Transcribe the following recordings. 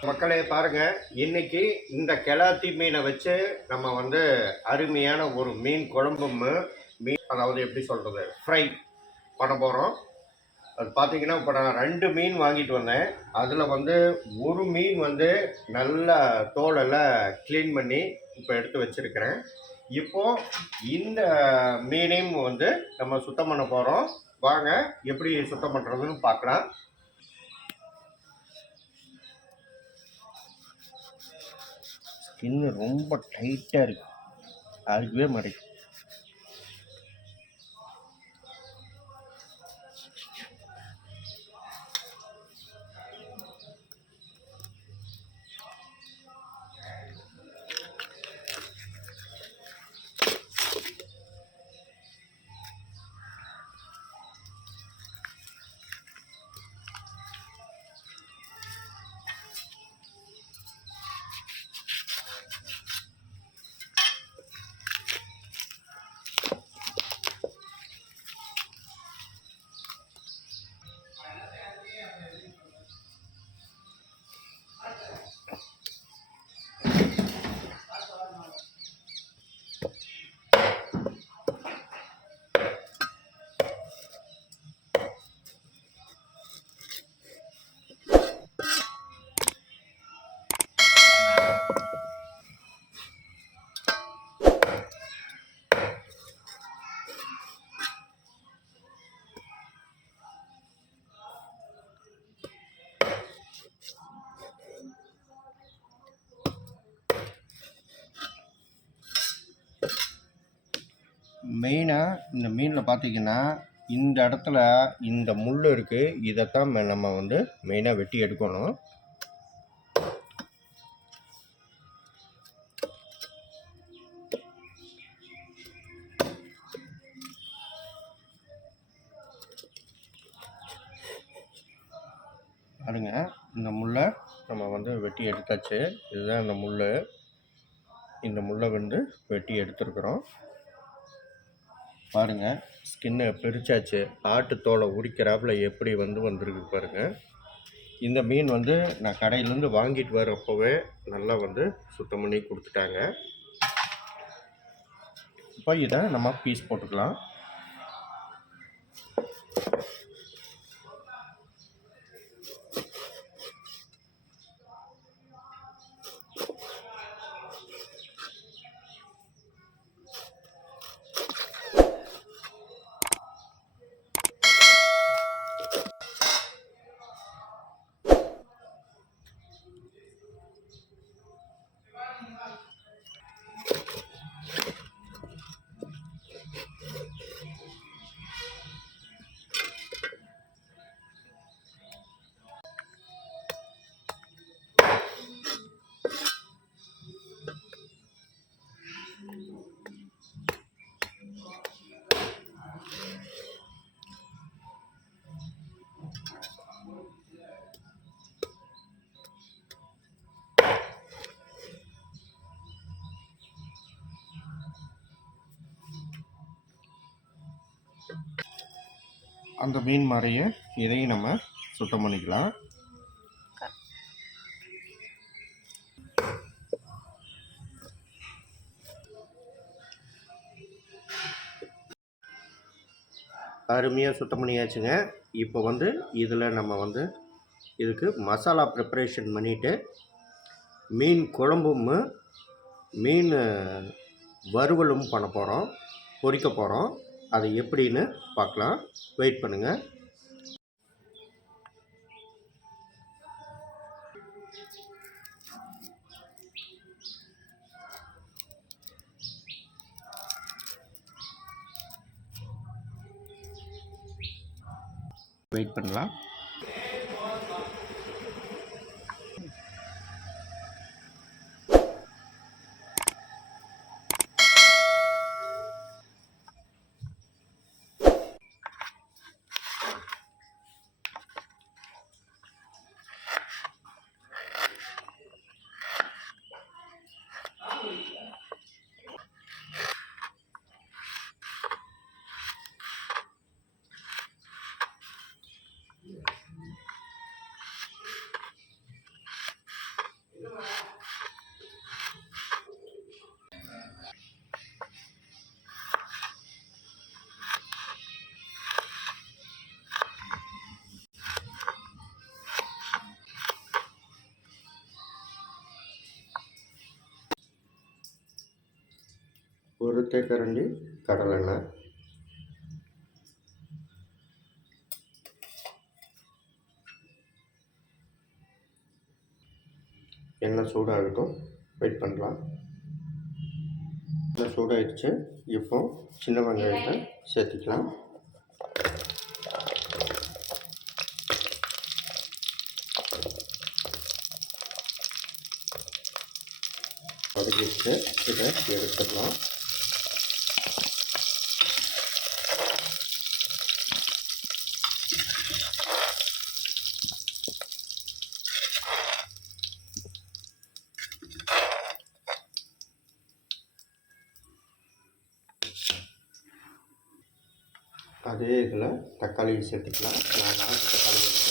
மக்களே பாருங்க, இன்னைக்கு இந்த கெளாத்தி மீனை வச்சு நம்ம வந்து அருமையான ஒரு மீன் குழம்பும் மீன், அதாவது எப்படி சொல்றது, ஃப்ரை பண்ண போகிறோம். அது பார்த்தீங்கன்னா இப்போ நான் 2 மீன் வாங்கிட்டு வந்தேன். அதில் வந்து ஒரு மீன் வந்து நல்லா தோலெல்லாம் க்ளீன் பண்ணி இப்போ எடுத்து வச்சிருக்கிறேன். இப்போ இந்த மீனையும் வந்து நம்ம சுத்தம் பண்ண போகிறோம். வாங்க எப்படி சுத்தம் பண்ணுறதுன்னு பார்க்கலாம். ஸ்கின்னு ரொம்ப டைட்டாக இருக்குது, அதுவே மாட்டேங்குது. மெயினாக இந்த மீனில் பார்த்தீங்கன்னா இந்த இடத்துல இந்த முள் இருக்குது, இதைத்தான் நம்ம வந்து மெயினாக வெட்டி எடுக்கணும். பாருங்க, இந்த முள்ளை நம்ம வந்து வெட்டி எடுத்தாச்சு. இதுதான் இந்த முள். இந்த முள்ளை வந்து வெட்டி எடுத்துருக்குறோம். பாருங்கள், ஸ்கின்னை பிரித்தாச்சு. ஆட்டுத்தோலை உரிக்கிறாப்புல எப்படி வந்திருக்கு பாருங்கள். இந்த மீன் வந்து நான் கடையிலேருந்து வாங்கிட்டு வரப்போவே நல்லா வந்து சுத்தம் பண்ணி கொடுத்துட்டாங்க. இப்போ இதை நம்ம பீஸ் போட்டுக்கலாம். அந்த மீன் மாதிரியே இதையும் நம்ம சுத்தம் பண்ணிக்கலாம். அருமையாக சுத்தம் பண்ணியாச்சுங்க. இப்போ வந்து இதில் நம்ம வந்து இதுக்கு மசாலா ப்ரிப்பரேஷன் பண்ணிவிட்டு மீன் குழம்பும் மீன் வறுவலும் பண்ண போகிறோம், பொரிக்க போகிறோம். அது எப்படின்னு பார்க்கலாம், வெயிட் பண்ணுங்கள். வெயிட் பண்ணலாம். தேக்கரண்டி கடலெண்ணெய், எண்ணெய் சூடாகட்டும், வெயிட் பண்ணலாம். எண்ணெய் சூடாகிடுச்சு. இப்போ சின்ன வெங்காயத்தை சேர்த்திக்கலாம். வதக்கிட்டு இதை எடுத்துக்கலாம். அதே இதில் தக்காளி சேர்த்துக்கலாம். நான் 4 தக்காளி சேர்த்துக்கலாம்.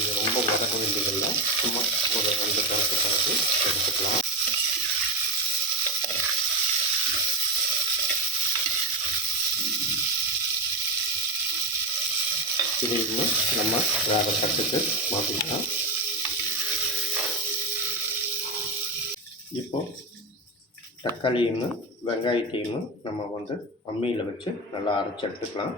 இது ரொம்ப வதக்க வேண்டியதில்லை, சும்மா ஒரு 2 கணக்கு எடுத்துக்கலாம். இது இன்னும் நம்ம வேறு தட்டுக்கு மாற்றிக்கலாம். இப்போது தக்காளியும் வெங்காயத்தையும் நம்ம வந்து அம்மியில் வச்சு நல்லா அரைச்சி எடுத்துக்கலாம்.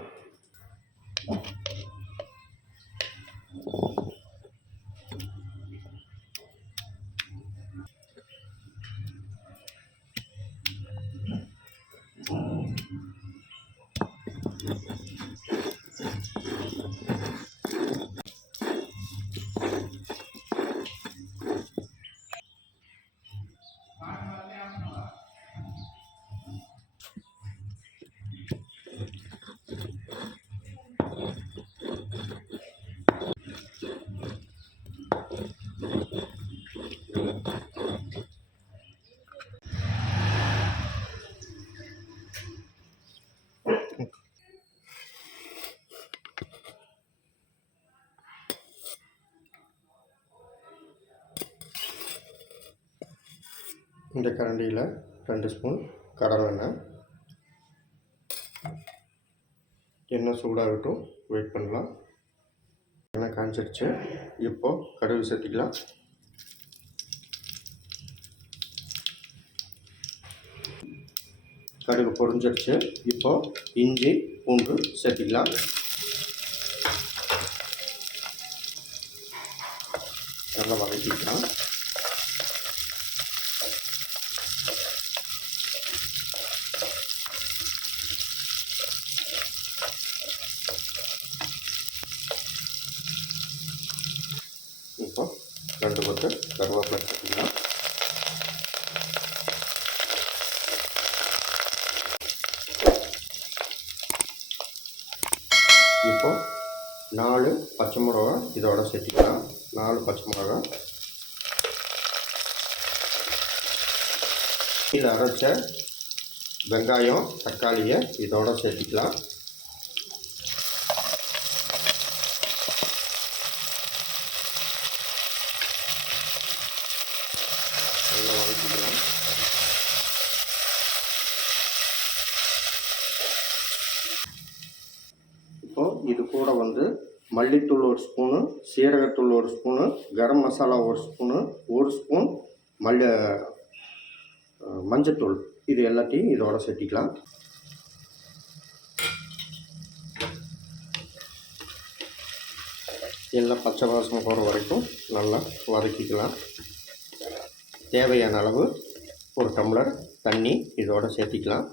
இந்த கரண்டியில் 2 ஸ்பூன் கடலெண்ணெய். எண்ணெய் சூடாகட்டும், வெயிட் பண்ணலாம். எண்ணெய் காஞ்சிடுச்சு. இப்போது கடுகு சேர்த்திக்கலாம். கடுகு பொரிஞ்சிடுச்சு. இப்போது இஞ்சி பூண்டு சேர்த்திக்கலாம். நல்லா வதக்கிக்கலாம். இப்போ 2 கொத்து கருவேப்பிலை சேர்த்துக்கலாம். இப்போ 4 பச்சை மிளகா இதோட சேர்த்துக்கலாம். 4 பச்சை மிளகா. இதில் அரைச்ச வெங்காயம் தக்காளியை இதோட சேர்த்துக்கலாம். நல்லா வதக்கிக்கலாம். இப்போது இது கூட வந்து மல்லித்தூள் 1 ஸ்பூனு, சீரகத்தூள் 1 spoon, garam masala 1 spoon, 1 spoon மஞ்சத்தூள், இது எல்லாத்தையும் இதோட சேர்த்திக்கலாம். எல்லாம் பச்சை வாசனை போகிற வரைக்கும் நல்லா வதக்கிக்கலாம். தேவையான அளவு 1 டம்ளர் தண்ணி இதோட சேர்த்திக்கலாம்.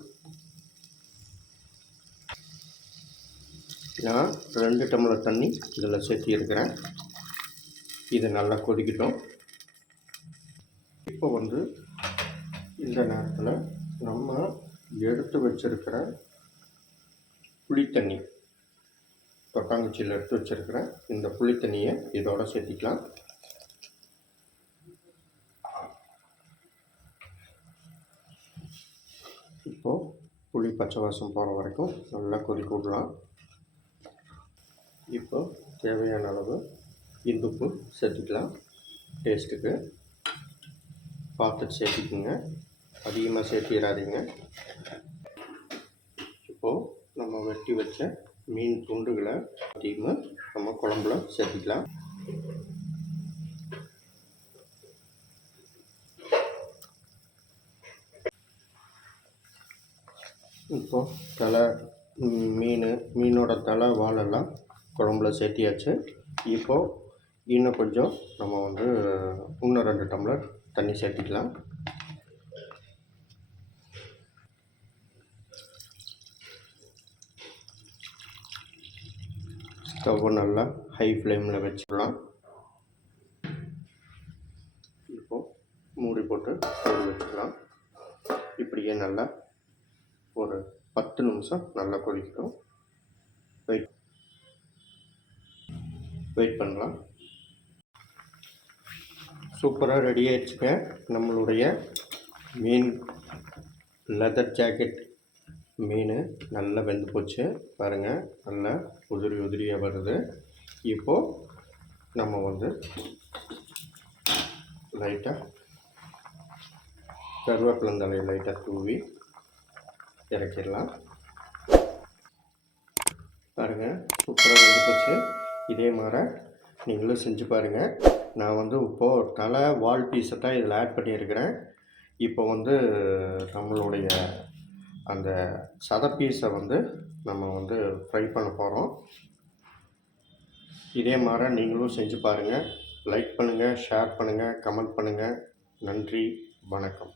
நான் 2 டம்ளர் தண்ணி இதில் சேர்த்திருக்கிறேன். இது நல்லா கொதிக்கட்டும். இப்போ வந்து இந்த நேரத்தில் நம்ம எடுத்து வச்சிருக்கிற புளித்தண்ணி, தொட்டாங்குச்சியில் எடுத்து வச்சிருக்கிற இந்த புளித்தண்ணியை இதோட சேர்த்திக்கலாம். இப்போது புளி பச்சை வாசம் போகிற வரைக்கும் நல்லா கொதிக்க விடலாம். இப்போ தேவையான அளவு இந்துப்பு சேர்த்துக்கலாம். டேஸ்ட்டுக்கு பார்த்துட்டு சேர்த்திக்குங்க, அதிகமாக சேர்த்திடாதீங்க. இப்போது நம்ம வெட்டி வச்ச மீன் துண்டுகளை அதிகமாக நம்ம குழம்புல சேர்த்திக்கலாம். இப்போது தலை மீனோட தலை வாலெல்லாம் குழம்புல சேர்த்தியாச்சு. இப்போது இன்னும் கொஞ்சம் நம்ம வந்து இன்னும் 2 டம்ளர் தண்ணி சேர்த்திக்கலாம். ஸ்டவ்வை நல்லா ஹை ஃப்ளேமில் வச்சுக்கலாம். இப்போது மூடி போட்டு வச்சுக்கலாம். இப்படியே நல்லா ஒரு 10 நிமிஷம் நல்லா கொதிக்கட்டும். வெயிட் பண்ணலாம். சூப்பராக ரெடி ஆயிடுச்சுங்க நம்மளுடைய மீன் லெதர் ஜாக்கெட். மீன் நல்லா வெந்து போச்சு பாருங்கள், நல்லா உதிரியாக வருது. இப்போது நம்ம வந்து லைட்டாக கருவேப்பிலந்தலையை லைட்டாக தூவி இறக்கிடலாம். பாருங்கள் சூப்பராக வெந்து போச்சு. இதே மாதிரி நீங்களும் செஞ்சு பாருங்கள். நான் வந்து இப்போது தலை வால் பீஸை தான் இதில் ஆட் பண்ணியிருக்கிறேன். இப்போ வந்து நம்மளுடைய அந்த சதை பீஸை வந்து நம்ம வந்து ஃப்ரை பண்ண போகிறோம். இதே மாதிரி நீங்களும் செஞ்சு பாருங்கள். லைக் பண்ணுங்கள், ஷேர் பண்ணுங்கள், கமெண்ட் பண்ணுங்கள். நன்றி, வணக்கம்.